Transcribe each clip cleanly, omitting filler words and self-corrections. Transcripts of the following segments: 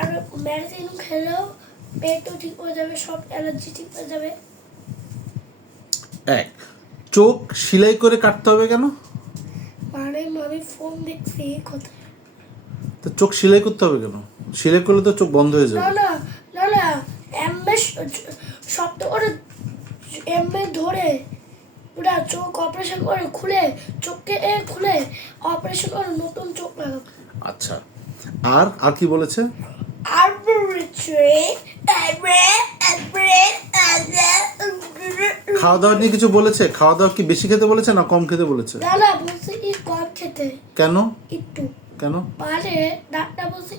আর medicine খেলেও পেটও ঠিক হয়ে যাবে, সব অ্যালার্জি ঠিক হয়ে যাবে। এক, চোখ সেলাই করে কাটতে হবে কেন? মানে আমি ফোন দেখছি কোথায়। তো চোখ সেলাই করতে হবে কেন? সেলাই করলে তো চোখ বন্ধ হয়ে না যাবে। না না না এমবে শব্দ করে এমবে ধরে পুরা চোখ অপারেশন করে খুলে চোখকে খুলে অপারেশন করে নতুন চোখ লাগাবো। আচ্ছা, আর কি বলেছে? আর বলেছে খাওয়া দাওয়া নিয়ে কিছু বলেছে? খাওয়া দাওয়া কি বেশি খেতে বলেছে না কম খেতে বলেছে? না না বলছে কম খেতে কেন? একটু। কেন মানে ডাক্তার বলছে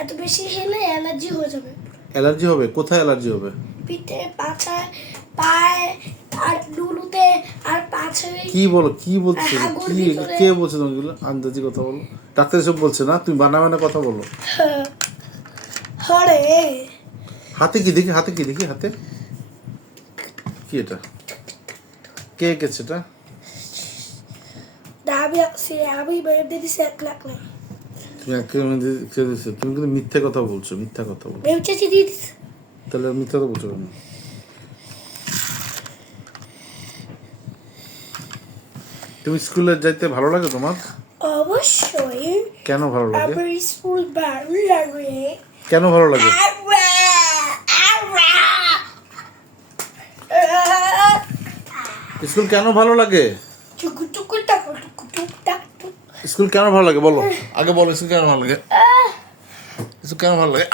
এত বেশি খেলে অ্যালার্জি হয়ে যাবে। অ্যালার্জি হবে? কোথায় অ্যালার্জি হবে? পিঠে পাছায় পায়ে আর নুনুতে আর পাছায়। কি বলো, কি বলছো? হাগুর কি ভিতরে। কে বলছে তোমাগুলো? আন্দাজি কথা বলো। ডাক্তার এসব বলছে না, তুমি বানা কথা বলো। হরে হাতে কি দেখি, হাতে কি দেখি, হাতে কি? এটা কে এঁকেছে এটা? আমি বেরোতে দিছি 1 লাখ না। তুমি তুমি কিন্তু মিথ্যে কথা বলছো, মিথ্যা কথা বলছো। বেউচেছি দিয়ে দিছি। তাহলে মিথ্যা তো বলছো কেন? তুমি স্কুলে যাইতে ভালো লাগে তোমার? অবশ্যই। কেন ভালো লাগে? আমার স্কুল ভালো লাগে। কেন ভালো লাগে? স্কুল কেন ভালো লাগে? টুকু টুকু টাকু টুকু টুক টাকু। স্কুল কেন ভালো লাগে বলো, আগে বলো। স্কুল কেন ভালো লাগে? স্কুল কেন ভালো লাগে?